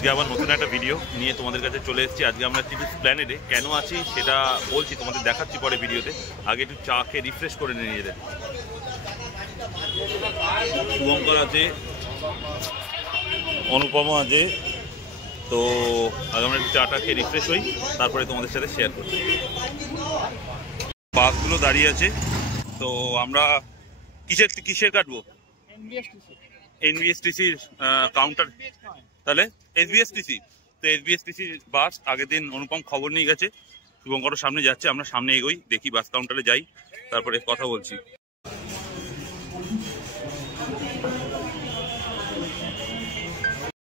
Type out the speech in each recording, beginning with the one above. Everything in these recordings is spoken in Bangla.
আজকে আবার নতুন একটা ভিডিও নিয়ে তোমাদের কাছে চলে এসেছি। আজকে আমরা একটু প্ল্যানেটে কেন আছি সেটা বলছি, তোমাদের দেখাচ্ছি পরে ভিডিওতে। আগে একটু চা খেয়ে রিফ্রেশ করে নিয়ে নিজেদের। শুভঙ্কর আছে, অনুপমা আছে, তো আগে আমরা একটু চাটা খেয়ে রিফ্রেশ হই, তারপরে তোমাদের সাথে শেয়ার করছি। বাসগুলো দাঁড়িয়ে আছে, তো আমরা কিসের কাটবো? এনবিএসটিসির কাউন্টার, তাহলে এসবিএসটিসি। তো এসবিএসটিসি বাস আগের দিন অনুপম খবর নিয়ে গেছে, শুভঙ্করের সামনে যাচ্ছে, আমরা সামনে এগোই, দেখি বাস কাউন্টারে যাই, তারপরে কথা বলছি।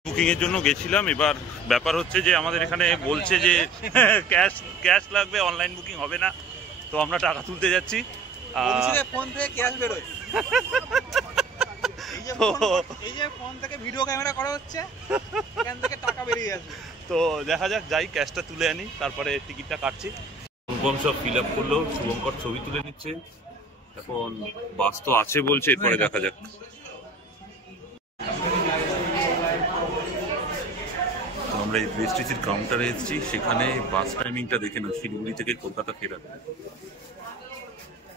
বুকিং এর জন্য গেছিলাম, এবার ব্যাপার হচ্ছে যে আমাদের এখানে বলছে যে ক্যাশ লাগবে, অনলাইন বুকিং হবে না। তো আমরা টাকা তুলতে যাচ্ছি, ফোন থেকে ক্যাশ বেরোয়, এই যে ফোন থেকে ভিডিও ক্যামেরা করা হচ্ছে, এখান থেকে টাকা বেরিয়ে যাচ্ছে। তো দেখা যাক, যাই ক্যাশটা তুলে আনি, তারপরে টিকিটটা কাটছি। অনুপম সব ফিল আপ করলো, শুভঙ্কর ছবি তুলে নিচ্ছে, এখন বাস তো আছে বলছে, এরপরে দেখা যাক। তো আমরা এসবিএসটিসির কাউন্টারে এসেছি, সেখানে বাস টাইমিংটা দেখে না, শিলিগুড়ি থেকে কলকাতা ফেরার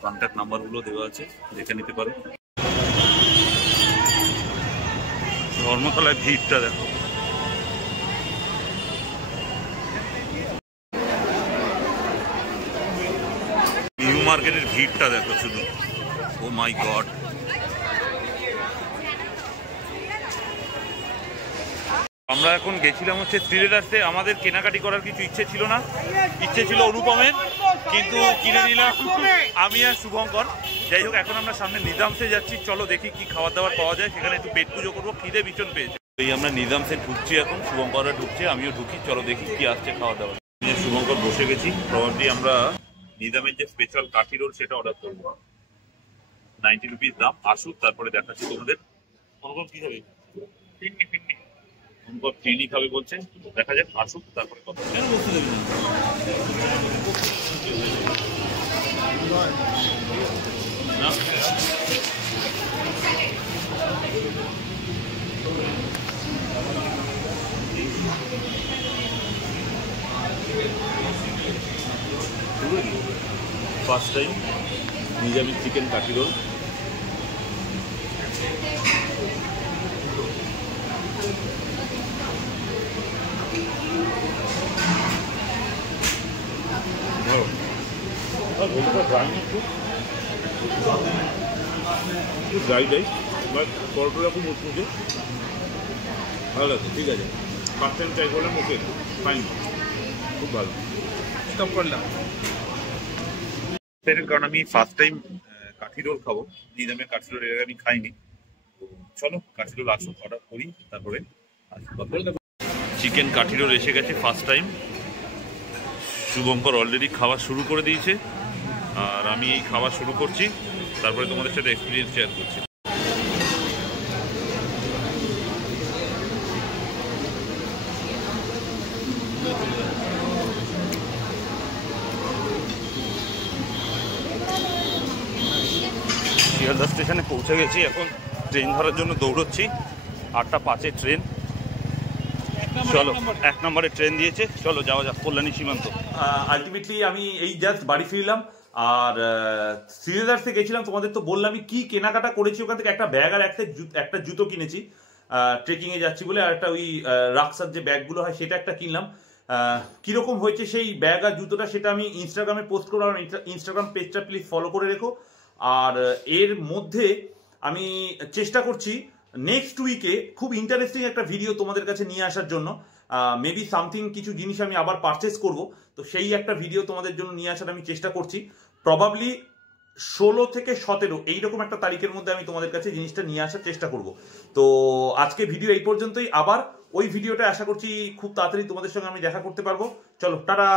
কন্ট্যাক্ট নাম্বারগুলো দেওয়া আছে, দেখে নিতে পারো। ধর্মতলায় ভিড়টা দেখো, নিউ মার্কেটের ভিড়টা দেখো শুধু, ও মাই গড। আমরা এখন গেছিলাম হচ্ছে থ্রিলেটার্সে, আমাদের কেনাকাটি করার কিছু ইচ্ছে ছিল না, ইচ্ছে ছিল অনুপমের, কিন্তু কিনে নিলাম আমি আর শুভঙ্কর। যাই হোক, এখন আমরা সামনে নিজামসে যাচ্ছি, চলো দেখি কি খাবার দাবার পাওয়া যায়, সেখানে একটু পেট পুজো করবো, খিদে ভীষণ পেয়েছে। এই আমরা নিজামসে ঢুকছি এখন, শুভঙ্কররা ঢুকছে, আমিও ঢুকি, চলো দেখি কি আসছে খাওয়া দাওয়া। শুভঙ্কর বসে গেছি, প্রবাবলি আমরা নিজামের যে স্পেশাল কাঠি রোল সেটা অর্ডার করবো, 90 রুপিস দাম। আসুক, তারপরে দেখাচ্ছি তোমাদের। অনুপম কি খাবে? ফিরনি অনুপম ফিরনি খাবে বলছে, দেখা যাক, আসুক তারপরে কথা। কেন বসতে দেবে না? ফার্স্ট টাইম নিজামি চিকেন কাঠি রোল, ড্রাই বাট পরোটা খুব মুচমুচে, ভালো লাগছে, ঠিক আছে। ফার্স্ট টাইম ট্রাই করলাম, ওকে ফাইন, খুব ভালো। স্টপ করলাম কারণ আমি ফার্স্ট টাইম কাঠি রোল খাবো, নিজামের কাঠি রোল এর আগে আমি খাইনি। তো চলো কাঠি রোল আসুক, অর্ডার করি, তারপরে চিকেন কাঠি রোল এসে গেছে ফার্স্ট টাইম। শুভঙ্কর অলরেডি খাওয়া শুরু করে দিয়েছে, আর আমি এই খাওয়া শুরু করছি, তারপরে তোমাদের সাথে এক্সপিরিয়েন্স শেয়ার করছি। শিয়ালদা স্টেশনে পৌঁছে গেছি, এখন ট্রেন ধরার জন্য দৌড়চ্ছি, 8টা 5-এ ট্রেন। চলো, 1 নম্বরে ট্রেন দিয়েছে, চলো যাওয়া যাক কল্যাণী সীমান্ত। আলটিমেটলি আমি এই জাস্ট বাড়ি ফিরলাম, আর শ্রীলেদার্সে গেছিলাম, তোমাদের তো বললামই কি কেনাকাটা করেছি। ওখান থেকে একটা ব্যাগ আর একটা জুতো কিনেছি, ট্রেকিংয়ে যাচ্ছি বলে। আর একটা ওই রাক্সার যে ব্যাগগুলো হয় সেটা একটা কিনলাম। কীরকম হয়েছে সেই ব্যাগ আর জুতোটা সেটা আমি ইনস্টাগ্রামে পোস্ট করবো, আর ইনস্টাগ্রাম পেজটা প্লিজ ফলো করে রেখো। আর এর মধ্যে আমি চেষ্টা করছি নেক্সট উইকে খুব ইন্টারেস্টিং একটা ভিডিও তোমাদের কাছে নিয়ে আসার জন্য। মেবি সামথিং কিছু জিনিস আমি আবার পারচেস করব, তো সেই একটা ভিডিও তোমাদের জন্য নিয়ে আসার আমি চেষ্টা করছি। প্রবাবলি 16 থেকে 17 এইরকম একটা তারিখের মধ্যে আমি তোমাদের কাছে জিনিসটা নিয়ে আসার চেষ্টা করব। তো আজকে ভিডিও এই পর্যন্তই, আবার ওই ভিডিওটা আশা করছি খুব তাড়াতাড়ি তোমাদের সঙ্গে আমি দেখা করতে পারবো। চলো টাটা।